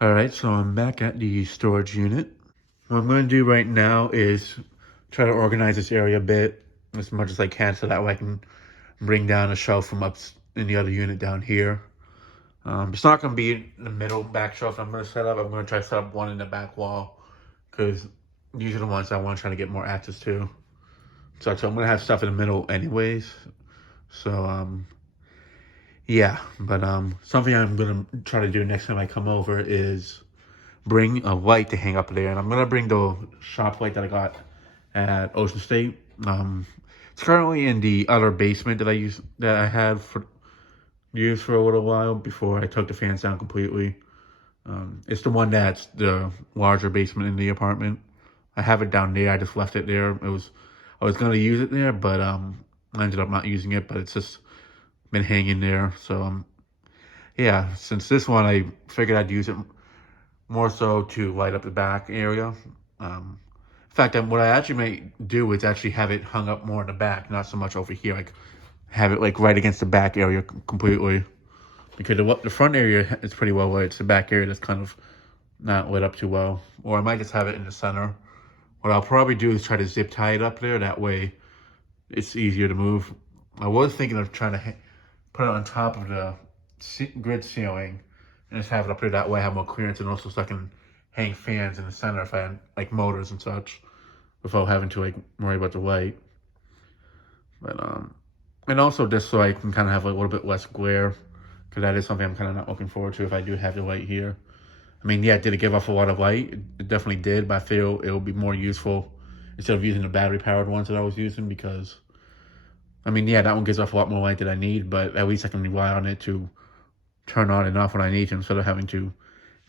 All right, so I'm back at the storage unit. What I'm going to do right now is try to organize this area a bit as much as I can so that way I can bring down a shelf from up in the other unit down here. It's not going to be in the middle back shelf I'm going to set up. I'm going to try to set up one in the back wall because these are the ones I want to try to get more access to. So I'm going to have stuff in the middle anyways. So, yeah, but something I'm going to try to do next time I come over is bring a light to hang up there, and I'm gonna bring the shop light that I got at Ocean State. It's currently in the other basement that I had for used for a little while before I took the fans down completely. It's the one that's the larger basement in the apartment. I have it down there. I just left it there. I was gonna use it there, but I ended up not using it. But it's just been hanging there. So yeah, since this one, I figured I'd use it more so to light up the back area. In fact, what I actually may do is actually have it hung up more in the back, not so much over here. Like have it like right against the back area completely, because the front area is pretty well lit. It's the back area that's kind of not lit up too well. Or I might just have it in the center. What I'll probably do is try to zip tie it up there. That way, it's easier to move. I was thinking of trying to put it on top of the grid ceiling and just have it up there. That way I have more clearance, and also so I can hang fans in the center if I had like motors and such without having to like worry about the light. But and also just so I can kind of have like a little bit less glare, because that is something I'm kind of not looking forward to if I do have the light here. I mean, yeah, did it give off a lot of light? It definitely did, but I feel it will be more useful instead of using the battery powered ones that I was using, because I mean, yeah, that one gives off a lot more light than I need, but at least I can rely on it to turn on and off when I need to, instead of having to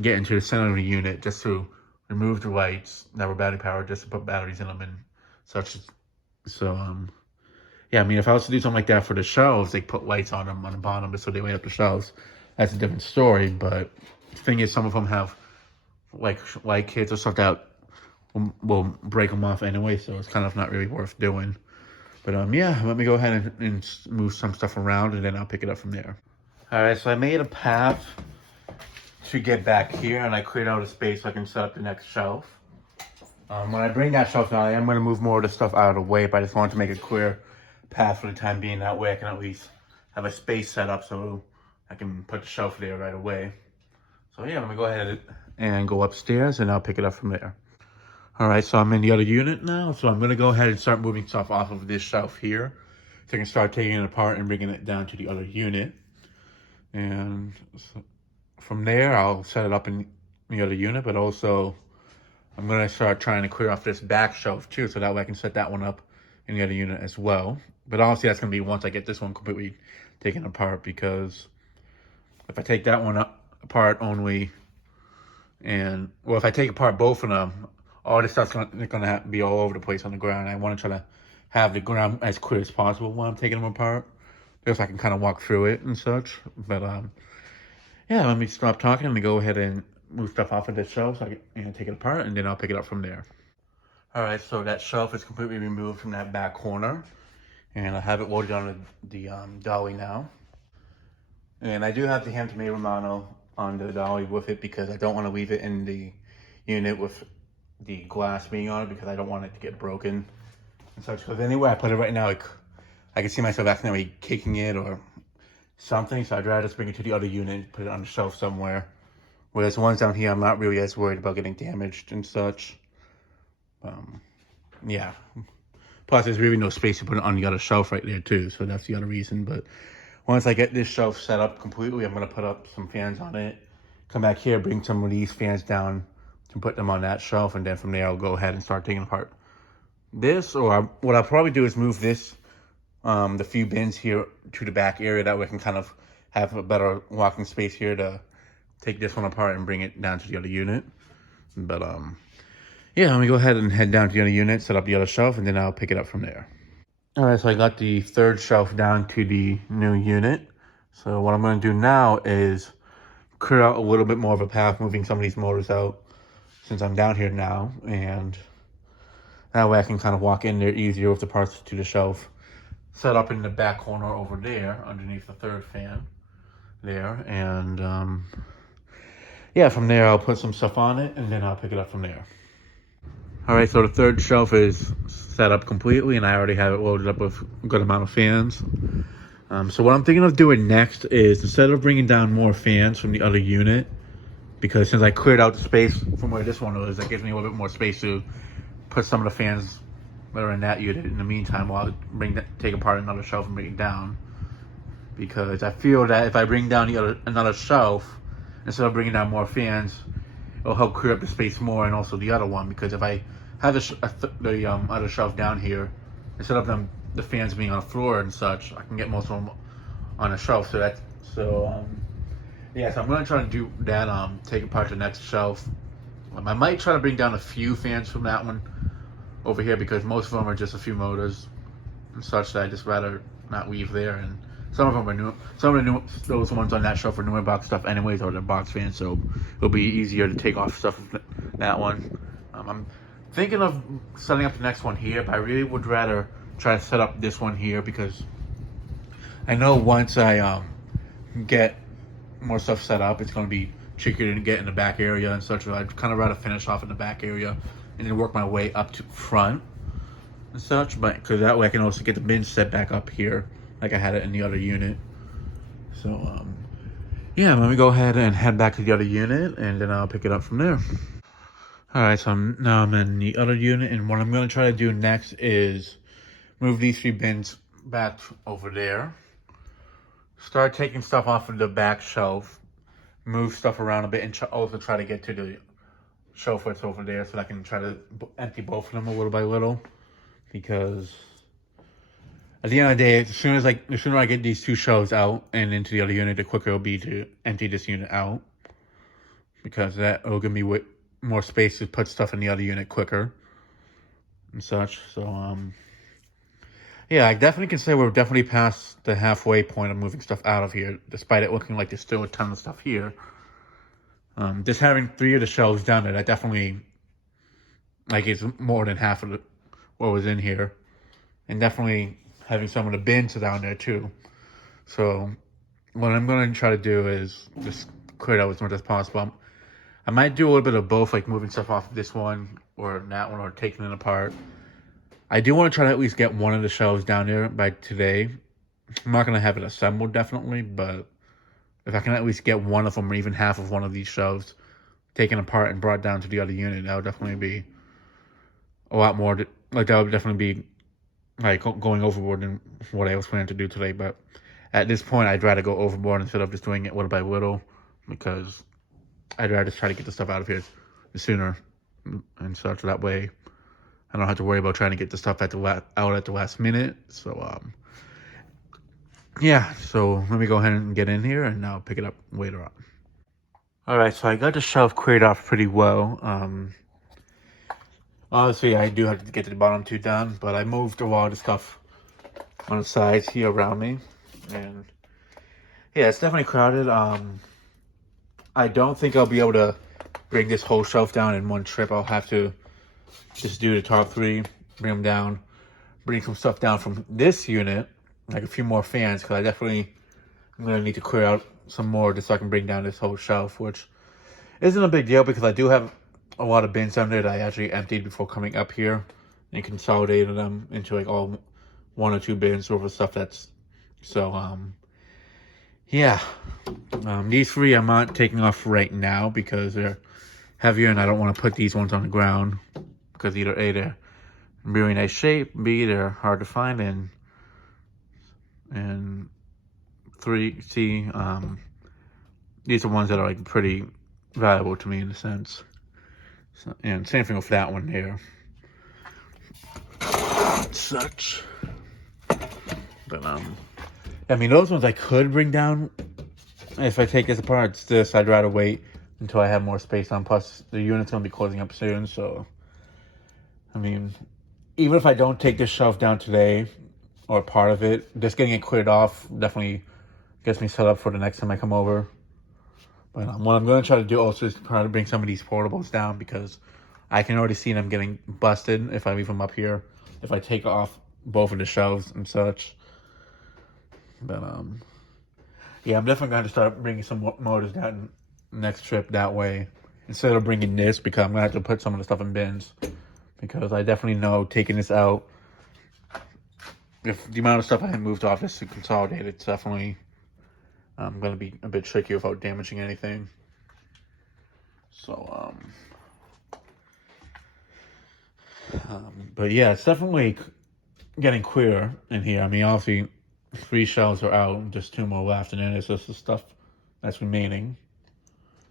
get into the center of the unit just to remove the lights that were battery powered, just to put batteries in them and such. So yeah, I mean, if I was to do something like that for the shelves, like put lights on them on the bottom just so they light up the shelves, that's a different story. But the thing is, some of them have like light kits or stuff that will break them off anyway, so it's kind of not really worth doing. But yeah, let me go ahead and move some stuff around, and then I'll pick it up from there. All right, so I made a path to get back here, and I cleared out a space so I can set up the next shelf. When I bring that shelf down, I am going to move more of the stuff out of the way, but I just wanted to make a clear path for the time being. That way I can at least have a space set up so I can put the shelf there right away. So yeah, let me go ahead and go upstairs, and I'll pick it up from there. All right, so I'm in the other unit now, so I'm going to go ahead and start moving stuff off of this shelf here so I can start taking it apart and bringing it down to the other unit. And so from there, I'll set it up in the other unit, but also I'm going to start trying to clear off this back shelf too, so that way I can set that one up in the other unit as well. But honestly, that's going to be once I get this one completely taken apart, because if I take that one apart only, and well, if I take apart both of them, all this stuff's going to be all over the place on the ground. I want to try to have the ground as clear as possible when I'm taking them apart, if I can kind of walk through it and such. But yeah, let me stop talking. Let me go ahead and move stuff off of this shelf so I can take it apart, and then I'll pick it up from there. All right, so that shelf is completely removed from that back corner, and I have it loaded on the dolly now. And I do have the hand tomato Romano on the dolly with it, because I don't want to leave it in the unit with the glass being on it, because I don't want it to get broken and such. Because anywhere I put it right now, like, I can see myself accidentally kicking it or something, so I'd rather just bring it to the other unit, put it on the shelf somewhere. Whereas the ones down here, I'm not really as worried about getting damaged and such. Yeah. Plus, there's really no space to put it on the other shelf right there too, so that's the other reason. But once I get this shelf set up completely, I'm going to put up some fans on it, come back here, bring some of these fans down to put them on that shelf, and then from there I'll go ahead and start taking apart this. Or what I'll probably do is move this, the few bins here to the back area. That way I can kind of have a better walking space here to take this one apart and bring it down to the other unit. But yeah, let me go ahead and head down to the other unit, set up the other shelf, and then I'll pick it up from there. All right, so I got the third shelf down to the new unit. So what I'm going to do now is clear out a little bit more of a path, moving some of these motors out since I'm down here now, and that way I can kind of walk in there easier with the parts to the shelf set up in the back corner over there underneath the third fan there. And yeah, from there I'll put some stuff on it and then I'll pick it up from there. Alright, so the third shelf is set up completely and I already have it loaded up with a good amount of fans. So what I'm thinking of doing next is, instead of bringing down more fans from the other unit, because since I cleared out the space from where this one was, that gives me a little bit more space to put some of the fans that are in that unit in the meantime while I take apart another shelf and bring it down. Because I feel that if I bring down another shelf, instead of bringing down more fans, it'll help clear up the space more, and also the other one. Because if I have the other shelf down here, instead of the fans being on the floor and such, I can get most of them on a shelf. Yeah, so I'm gonna try to do that. Take apart the next shelf. I might try to bring down a few fans from that one over here, because most of them are just a few motors and such that I just rather not leave there. And some of them are new. Some of those ones on that shelf are newer box stuff anyways, or they're box fans, so it'll be easier to take off stuff from that one. I'm thinking of setting up the next one here, but I really would rather try to set up this one here, because I know once I get more stuff set up, it's going to be trickier to get in the back area and such. I'd kind of rather finish off in the back area and then work my way up to front and such, but because that way I can also get the bin set back up here like I had it in the other unit. So yeah, let me go ahead and head back to the other unit and then I'll pick it up from there. Alright, so now I'm in the other unit, and what I'm going to try to do next is move these 3 bins back over there. Start taking stuff off of the back shelf, move stuff around a bit, and also try to get to the shelf that's over there so that I can try to empty both of them a little by little. Because at the end of the day, the sooner I get these 2 shelves out and into the other unit, the quicker it'll be to empty this unit out. Because that will give me more space to put stuff in the other unit quicker and such. So yeah, I definitely can say we're definitely past the halfway point of moving stuff out of here, despite it looking like there's still a ton of stuff here. Just having 3 of the shelves down there, that definitely, like, it's more than half of what was in here. And definitely having some of the bins down there too. So what I'm going to try to do is just clear it out as much as possible. I might do a little bit of both, like moving stuff off of this one or that one, or taking it apart. I do want to try to at least get one of the shelves down there by today. I'm not going to have it assembled, definitely, but if I can at least get one of them, or even half of one of these shelves taken apart and brought down to the other unit, that would definitely be a lot more, like, that would definitely be, like, going overboard than what I was planning to do today. But at this point, I'd rather go overboard instead of just doing it little by little, because I'd rather just try to get the stuff out of here sooner and such. That way I don't have to worry about trying to get the stuff out at the last minute. So yeah, so let me go ahead and get in here and I'll pick it up later on. Alright, so I got the shelf cleared off pretty well. Obviously I do have to get the bottom 2 done, but I moved a lot of stuff on the sides here around me, and yeah, it's definitely crowded. I don't think I'll be able to bring this whole shelf down in one trip. I'll have to just do the top 3, bring them down, bring some stuff down from this unit, like a few more fans, because I'm going to need to clear out some more just so I can bring down this whole shelf, which isn't a big deal because I do have a lot of bins down there that I actually emptied before coming up here and consolidated them into like all 1 or 2 bins over stuff that's, so yeah. These 3 I'm not taking off right now because they're heavier and I don't want to put these ones on the ground, because either A, they're in really nice shape, B, they're hard to find, and 3, C, these are ones that are like pretty valuable to me in a sense. So, and same thing with that one here. Such. But I mean, those ones I could bring down if I take this apart. It's this, I'd rather wait until I have more space on. Plus, the unit's gonna be closing up soon, so I mean, even if I don't take this shelf down today, or part of it, just getting it cleared off definitely gets me set up for the next time I come over. But what I'm going to try to do also is try to bring some of these portables down, because I can already see them getting busted if I leave them up here, if I take off both of the shelves and such. But yeah, I'm definitely going to start bringing some motors down next trip that way instead of bringing this, because I'm gonna have to put some of the stuff in bins, because I definitely know taking this out, if the amount of stuff I had moved off this to consolidate, it's definitely gonna be a bit tricky without damaging anything. So but yeah, it's definitely getting queer in here. I mean, obviously 3 shelves are out, just 2 more left, and then it's just the stuff that's remaining.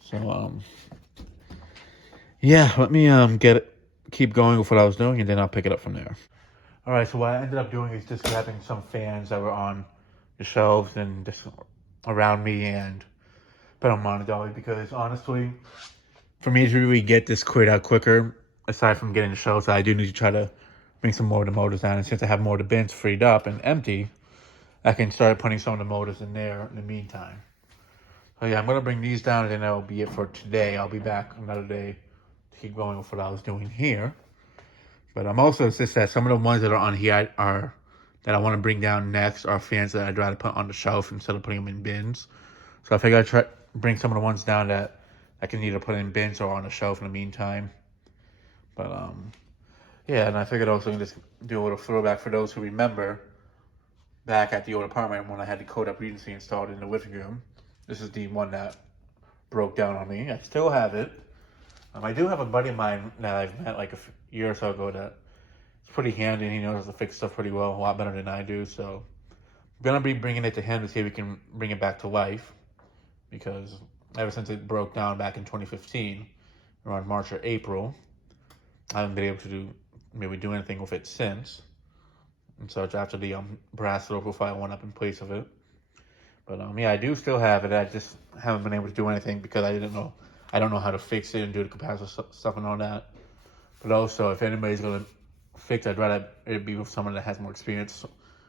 So yeah, let me keep going with what I was doing, and then I'll pick it up from there. All right, so what I ended up doing is just grabbing some fans that were on the shelves and just around me and put them on a dolly, because honestly, for me to really get this cleared out quicker, aside from getting the shelves, I do need to try to bring some more of the motors down. And since I have more of the bins freed up and empty, I can start putting some of the motors in there in the meantime. So yeah, I'm going to bring these down, and then that'll be it for today. I'll be back another day to keep going with what I was doing here. But I'm also, it's just that some of the ones that are on here are that I want to bring down next are fans that I'd rather put on the shelf instead of putting them in bins. So I figured I'd try bring some of the ones down that I can either put in bins or on the shelf in the meantime. But yeah, and I figured also just do a little throwback for those who remember back at the old apartment when I had the Code Up Regency installed in the living room. This is the one that broke down on me. I still have it. I do have a buddy of mine that I've met like a year or so ago that is pretty handy, and he knows how to fix stuff pretty well, a lot better than I do. So I'm going to be bringing it to him to see if we can bring it back to life, because ever since it broke down back in 2015, around March or April, I haven't been able to do anything with it since. And so it's after the brass low profile went up in place of it. But yeah, I do still have it. I just haven't been able to do anything because I don't know how to fix it and do the capacitor stuff and all that. But also, if anybody's gonna fix it, I'd rather it be with someone that has more experience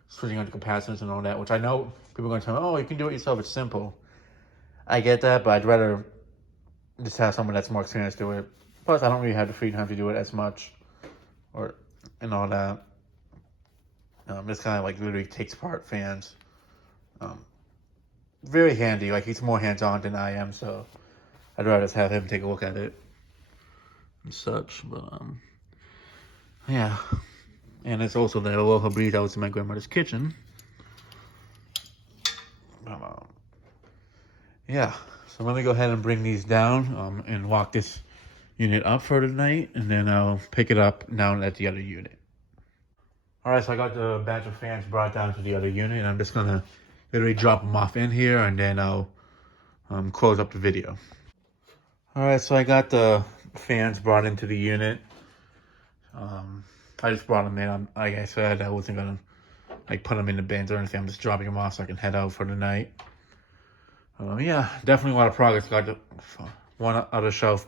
switching on the capacitors and all that. Which I know people are gonna tell me, oh, you can do it yourself. It's simple. I get that, but I'd rather just have someone that's more experienced do it. Plus, I don't really have the free time to do it as much, and all that. This kind of like literally takes apart fans. Very handy. Like, he's more hands-on than I am, so I'd rather just have him take a look at it and such. But yeah, and it's also the Aloha breeze that was in my grandmother's kitchen. Yeah, so let me go ahead and bring these down and lock this unit up for tonight, and then I'll pick it up down at the other unit. All right, so I got the batch of fans brought down to the other unit, and I'm just gonna literally drop them off in here, and then I'll close up the video. All right, so I got the fans brought into the unit. I just brought them in. Like I said, I wasn't gonna like put them in the bins or anything. I'm just dropping them off so I can head out for the night. Yeah, definitely a lot of progress. Got the one other shelf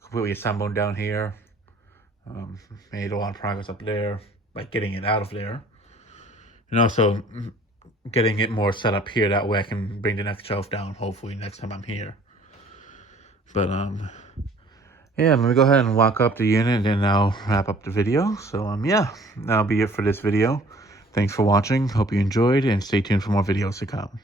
completely assembled down here. Made a lot of progress up there, like getting it out of there, and also getting it more set up here. That way I can bring the next shelf down, hopefully next time I'm here. But yeah, let me go ahead and lock up the unit, and then I'll wrap up the video. So yeah, that'll be it for this video. Thanks for watching. Hope you enjoyed, and stay tuned for more videos to come.